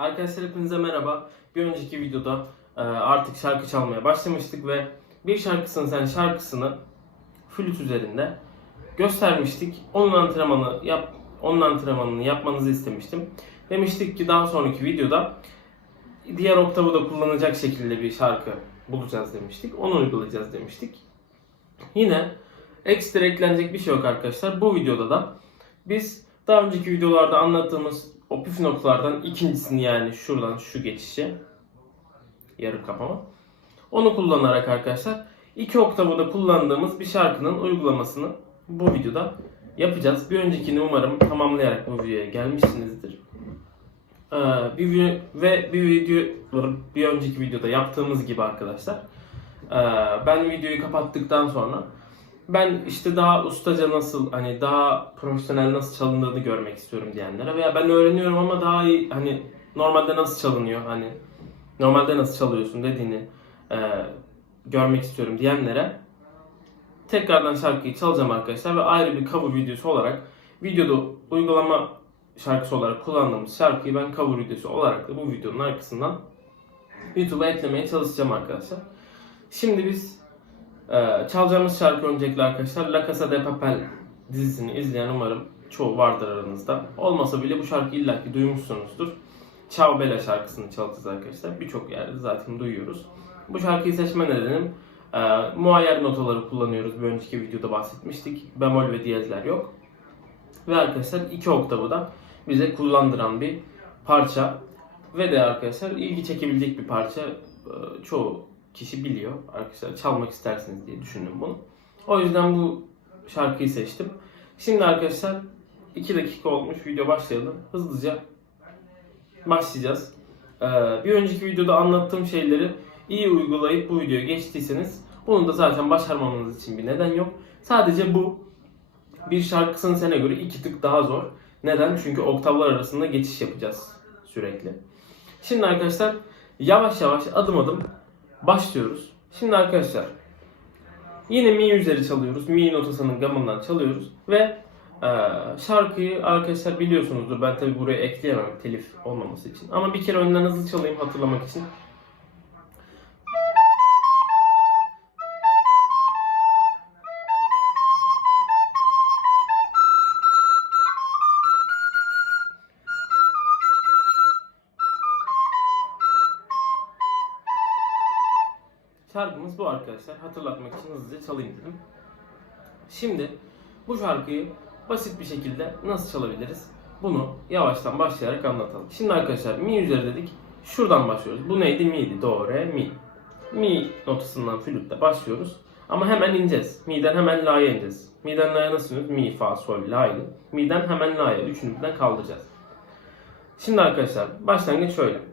Arkadaşlar hepinize merhaba. Bir önceki videoda e, artık şarkı çalmaya başlamıştık ve bir şarkısını sen şarkısını flüt üzerinde göstermiştik. Onun antrenmanı yap onun antrenmanını yapmanızı istemiştim. Demiştik ki daha sonraki videoda diğer oktavı da kullanacak şekilde bir şarkı bulacağız demiştik. Onu uygulayacağız demiştik. Yine ekstra eklenecek bir şey yok arkadaşlar. Bu videoda da biz daha önceki videolarda anlattığımız o püf noktalardan ikincisini yani şuradan şu geçişi yarım kapama. Onu kullanarak arkadaşlar iki oktavı da kullandığımız bir şarkının uygulamasını bu videoda yapacağız. Bir öncekini umarım tamamlayarak bu videoya gelmişsinizdir. Ee, bir ve bir video bir önceki videoda yaptığımız gibi arkadaşlar. ee, ben videoyu kapattıktan sonra ben işte daha ustaca nasıl hani daha profesyonel nasıl çalındığını görmek istiyorum diyenlere veya ben öğreniyorum ama daha iyi hani normalde nasıl çalınıyor hani normalde nasıl çalıyorsun dediğini e, görmek istiyorum diyenlere tekrardan şarkıyı çalacağım arkadaşlar ve ayrı bir cover videosu olarak videoda uygulama şarkısı olarak kullandığımız şarkıyı ben cover videosu olarak da bu videonun arkasından YouTube'a eklemeye çalışacağım arkadaşlar. Şimdi biz ee, çalacağımız şarkı öncelikle arkadaşlar La Casa de Papel dizisini izleyen umarım çoğu vardır aranızda. Olmasa bile bu şarkıyı illaki duymuşsunuzdur. Ciao Bella şarkısını çalacağız arkadaşlar. Birçok yerde zaten duyuyoruz. Bu şarkıyı seçme nedenim e, muayyer notaları kullanıyoruz. Bir önceki videoda bahsetmiştik. Bemol ve diyezler yok. Ve arkadaşlar iki oktavı da bize kullandıran bir parça. Ve de arkadaşlar ilgi çekebilecek bir parça. Ee, Çoğu kişi biliyor. Arkadaşlar çalmak istersiniz diye düşündüm bunu. O yüzden bu şarkıyı seçtim. Şimdi arkadaşlar 2 dakika olmuş video başlayalım. Hızlıca başlayacağız. Ee, bir önceki videoda anlattığım şeyleri iyi uygulayıp bu videoya geçtiyseniz bunu da zaten başarmamanız için bir neden yok. Sadece bu bir şarkısının sene göre iki tık daha zor. Neden? Çünkü oktavlar arasında geçiş yapacağız sürekli. Şimdi arkadaşlar yavaş yavaş adım adım başlıyoruz. Şimdi arkadaşlar yine mi üzeri çalıyoruz. Mi notasının gamından çalıyoruz ve e, şarkıyı arkadaşlar biliyorsunuzdur. Ben tabi buraya ekleyemem telif olmaması için. Ama bir kere önden hızlı çalayım hatırlamak için. Arkadaşlar. Hatırlatmak için hızlıca çalayım dedim. Şimdi bu şarkıyı basit bir şekilde nasıl çalabiliriz? Bunu yavaştan başlayarak anlatalım. Şimdi arkadaşlar mi üzeri dedik. Şuradan başlıyoruz. Bu neydi? Mi'ydi. Do, re, mi. Mi notasından flütle başlıyoruz. Ama hemen ineceğiz. Mi'den hemen la'ya ineceğiz. Mi'den la'ya nasıl iniyoruz? Mi, fa, sol, la'ydı. Mi'den hemen la'ya. Üçünü birden kaldıracağız. Şimdi arkadaşlar başlangıç şöyle.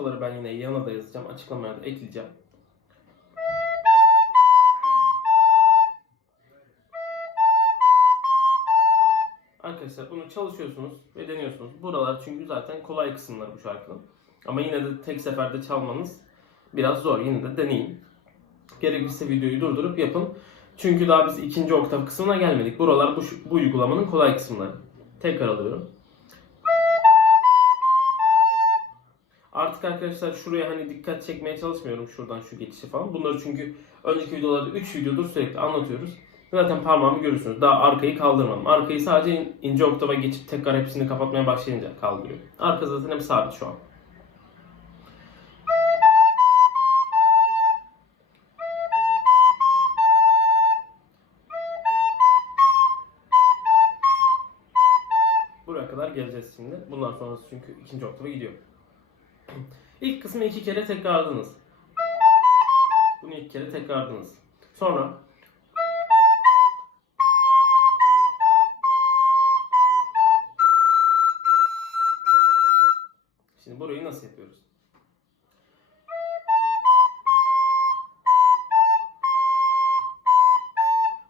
Notaları ben yine yana da yazacağım. Açıklamaya da ekleyeceğim. Arkadaşlar bunu çalışıyorsunuz ve deniyorsunuz. Buralar çünkü zaten kolay kısımları bu şarkının. Ama yine de tek seferde çalmanız biraz zor. Yine de deneyin. Gerekirse videoyu durdurup yapın. Çünkü daha biz ikinci oktav kısmına gelmedik. Buralar bu, bu uygulamanın kolay kısımları. Tekrar alıyorum. Artık arkadaşlar şuraya hani dikkat çekmeye çalışmıyorum şuradan şu geçişi falan. Bunları çünkü önceki videolarda 3 videodur sürekli anlatıyoruz. Zaten parmağımı görürsünüz. Daha arkayı kaldırmadım. Arkayı sadece in- ince oktava geçip tekrar hepsini kapatmaya başlayınca kaldırıyor. Arka zaten hep sabit şu an. Buraya kadar geleceğiz şimdi. Bundan sonrası çünkü ikinci oktava gidiyor. İlk kısmı iki kere tekrarladınız. Bunu iki kere tekrarladınız. Sonra Şimdi burayı nasıl yapıyoruz?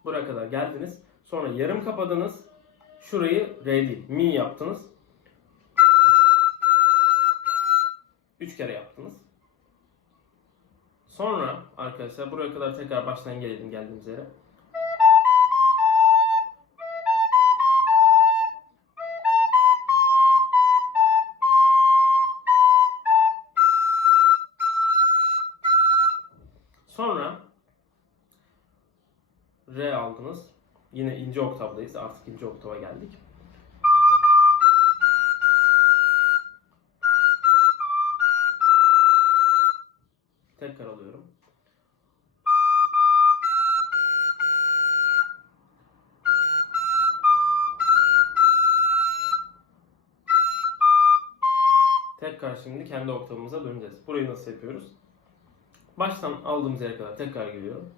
Buraya kadar geldiniz. Sonra yarım kapadınız. Şurayı re değil, mi yaptınız. 3 kere yaptınız. Sonra arkadaşlar buraya kadar tekrar baştan gelelim geldiğimiz yere. Sonra R aldınız. Yine ince oktavdayız. Artık ince oktava geldik. Tekrar şimdi kendi oktavımıza döneceğiz. Burayı nasıl yapıyoruz? Baştan aldığımız yere kadar tekrar geliyorum.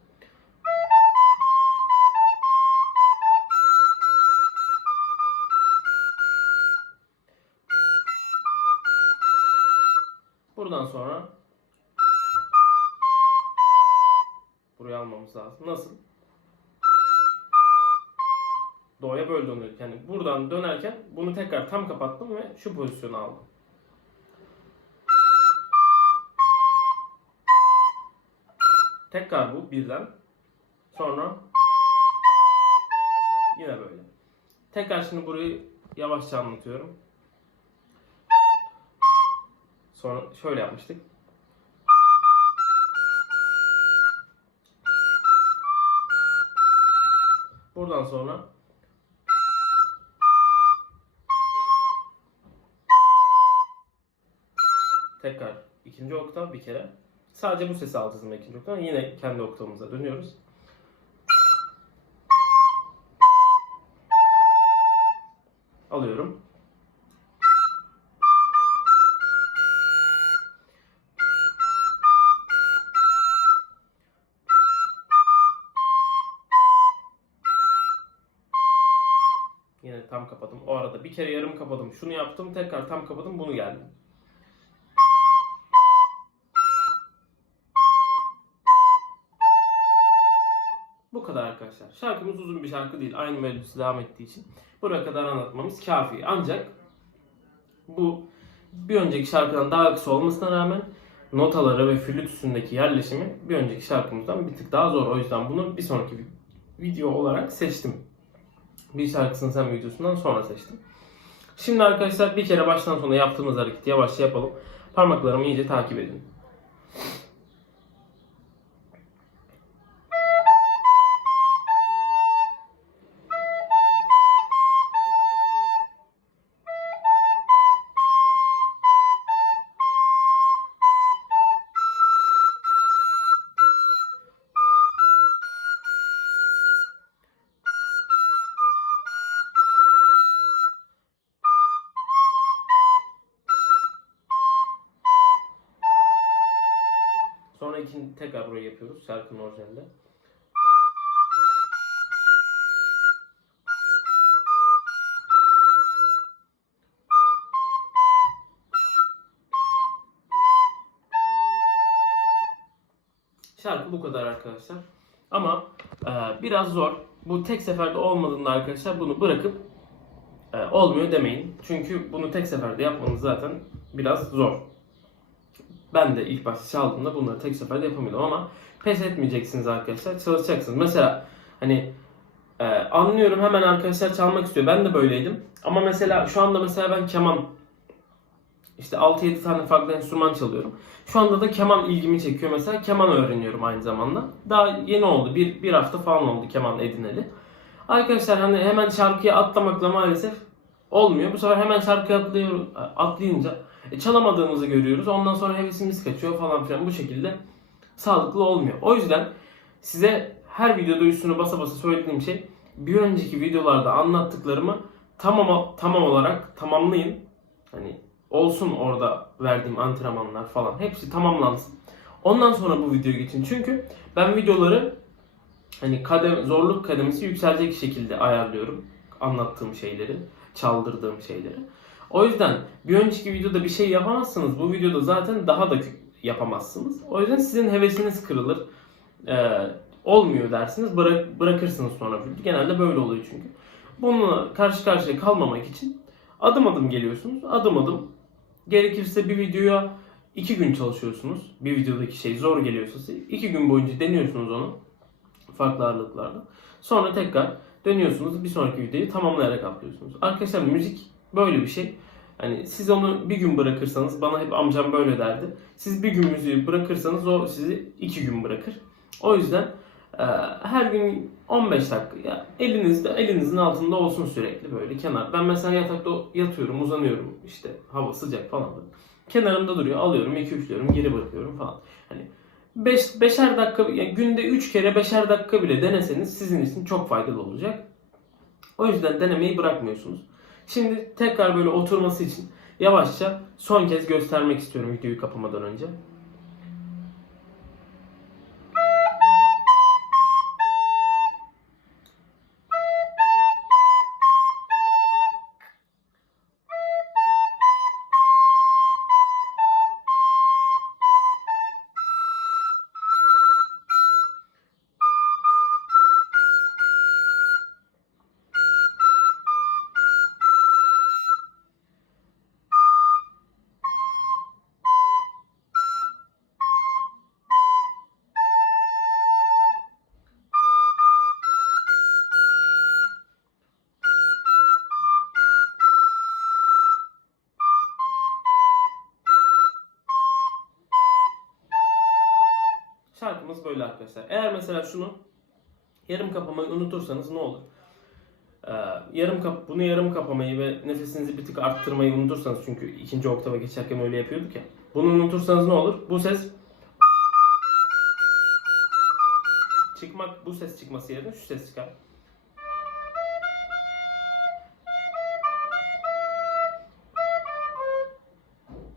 Buradan sonra buraya almamız lazım. Nasıl? Do'ya böyle dönüyoruz. Yani buradan dönerken bunu tekrar tam kapattım ve şu pozisyonu aldım. Tekrar bu birden. Sonra yine böyle. Tekrar şimdi burayı yavaşça anlatıyorum. Sonra şöyle yapmıştık. Buradan sonra tekrar ikinci oktav bir kere. Sadece bu sesi alacağız ama ikinci. Yine kendi oktavımıza dönüyoruz. Alıyorum. Yine tam kapadım. O arada bir kere yarım kapadım. Şunu yaptım. Tekrar tam kapadım. Bunu geldim. Bu kadar arkadaşlar. Şarkımız uzun bir şarkı değil. Aynı melodisi devam ettiği için. Buraya kadar anlatmamız kafi. Ancak bu bir önceki şarkıdan daha kısa olmasına rağmen notaları ve flüt üstündeki yerleşimi bir önceki şarkımızdan bir tık daha zor. O yüzden bunu bir sonraki vi- video olarak seçtim. Bir şarkısını sen videosundan sonra seçtim. Şimdi arkadaşlar bir kere baştan sona yaptığımız hareketi yavaşça yapalım. Parmaklarımı iyice takip edin. İkinci tekrar burayı yapıyoruz şarkının orijinalinde. Şarkı bu kadar arkadaşlar. Ama e, biraz zor. Bu tek seferde olmadığında arkadaşlar bunu bırakıp e, olmuyor demeyin. Çünkü bunu tek seferde yapmanız zaten biraz zor. Ben de ilk başta çaldığımda bunları tek seferde yapamıyordum ama pes etmeyeceksiniz arkadaşlar. Çalışacaksınız. Mesela hani e, anlıyorum hemen arkadaşlar çalmak istiyor. Ben de böyleydim. Ama mesela şu anda mesela ben keman işte 6-7 tane farklı enstrüman çalıyorum. Şu anda da keman ilgimi çekiyor mesela. Keman öğreniyorum aynı zamanda. Daha yeni oldu. Bir, bir hafta falan oldu keman edineli. Arkadaşlar hani hemen şarkıya atlamakla maalesef olmuyor. Bu sefer hemen şarkıya atlıyor, atlayınca e, çalamadığımızı görüyoruz. Ondan sonra hevesimiz kaçıyor falan filan. Bu şekilde sağlıklı olmuyor. O yüzden size her videoda üstünü basa basa söylediğim şey bir önceki videolarda anlattıklarımı tamam tamam olarak tamamlayın. Hani olsun orada verdiğim antrenmanlar falan. Hepsi tamamlansın. Ondan sonra bu videoya geçin. Çünkü ben videoları hani kadem, zorluk kademesi yükselecek şekilde ayarlıyorum. Anlattığım şeyleri, çaldırdığım şeyleri. O yüzden bir önceki videoda bir şey yapamazsınız. Bu videoda zaten daha da yapamazsınız. O yüzden sizin hevesiniz kırılır. Ee, olmuyor dersiniz. Bırak, bırakırsınız sonra. Genelde böyle oluyor çünkü. Bununla karşı karşıya kalmamak için adım adım geliyorsunuz. Adım adım gerekirse bir videoya iki gün çalışıyorsunuz. Bir videodaki şey zor geliyorsa size iki gün boyunca deniyorsunuz onu. Farklı ağırlıklarda. Sonra tekrar dönüyorsunuz. Bir sonraki videoyu tamamlayarak atlıyorsunuz. Arkadaşlar müzik böyle bir şey. Hani siz onu bir gün bırakırsanız bana hep amcam böyle derdi. Siz bir gün müziği bırakırsanız o sizi iki gün bırakır. O yüzden Ee, her gün 15 dakika elinizde elinizin altında olsun sürekli böyle kenar. Ben mesela yatakta yatıyorum, uzanıyorum işte hava sıcak falan. Kenarımda duruyor. Alıyorum, 2 üçlüyorum, geri bırakıyorum falan. Hani 5 beşer dakika yani günde 3 kere beşer dakika bile deneseniz sizin için çok faydalı olacak. O yüzden denemeyi bırakmıyorsunuz. Şimdi tekrar böyle oturması için yavaşça son kez göstermek istiyorum videoyu kapamadan önce. Şarkımız böyle arkadaşlar. Eğer mesela şunu yarım kapamayı unutursanız ne olur? Ee, yarım kap bunu yarım kapamayı ve nefesinizi bir tık arttırmayı unutursanız çünkü ikinci oktava geçerken öyle yapıyorduk ya. Bunu unutursanız ne olur? Bu ses çıkmak bu ses çıkması yerine şu ses çıkar.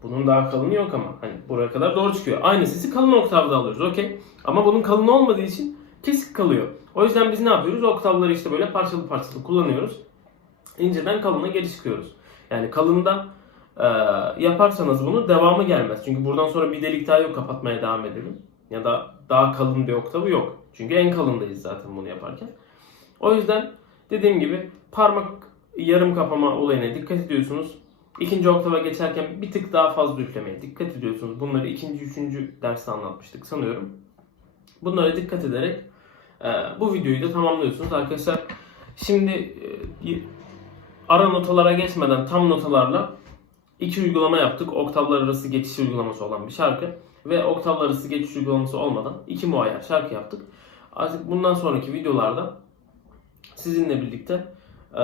Bunun daha kalını yok ama. Hani buraya kadar doğru çıkıyor. Aynı sesi kalın oktavda alıyoruz. Okey. Ama bunun kalın olmadığı için kesik kalıyor. O yüzden biz ne yapıyoruz? Oktavları işte böyle parçalı parçalı kullanıyoruz. İnceden kalına geri çıkıyoruz. Yani kalında e, yaparsanız bunu devamı gelmez. Çünkü buradan sonra bir delik daha yok kapatmaya devam edelim. Ya da daha kalın bir oktavı yok. Çünkü en kalındayız zaten bunu yaparken. O yüzden dediğim gibi parmak yarım kapama olayına dikkat ediyorsunuz. İkinci oktava geçerken bir tık daha fazla üflemeye dikkat ediyorsunuz. Bunları ikinci, üçüncü derste anlatmıştık sanıyorum. Bunlara dikkat ederek e, bu videoyu da tamamlıyorsunuz. Arkadaşlar şimdi e, ara notalara geçmeden tam notalarla iki uygulama yaptık. Oktavlar arası geçiş uygulaması olan bir şarkı ve oktavlar arası geçiş uygulaması olmadan iki muayyer şarkı yaptık. Artık bundan sonraki videolarda sizinle birlikte e,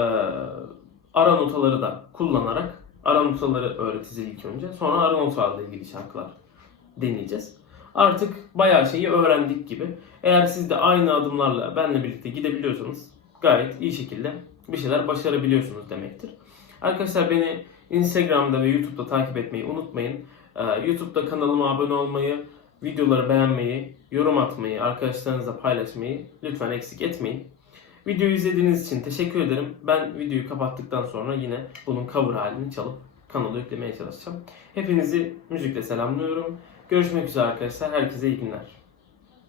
ara notaları da kullanarak ara notaları öğreteceğiz ilk önce. Sonra ara notalarla ilgili şarkılar deneyeceğiz. Artık bayağı şeyi öğrendik gibi. Eğer siz de aynı adımlarla benle birlikte gidebiliyorsanız gayet iyi şekilde bir şeyler başarabiliyorsunuz demektir. Arkadaşlar beni Instagram'da ve YouTube'da takip etmeyi unutmayın. Ee, YouTube'da kanalıma abone olmayı, videoları beğenmeyi, yorum atmayı, arkadaşlarınızla paylaşmayı lütfen eksik etmeyin. Videoyu izlediğiniz için teşekkür ederim. Ben videoyu kapattıktan sonra yine bunun cover halini çalıp kanala yüklemeye çalışacağım. Hepinizi müzikle selamlıyorum. Görüşmek üzere arkadaşlar. Herkese iyi günler.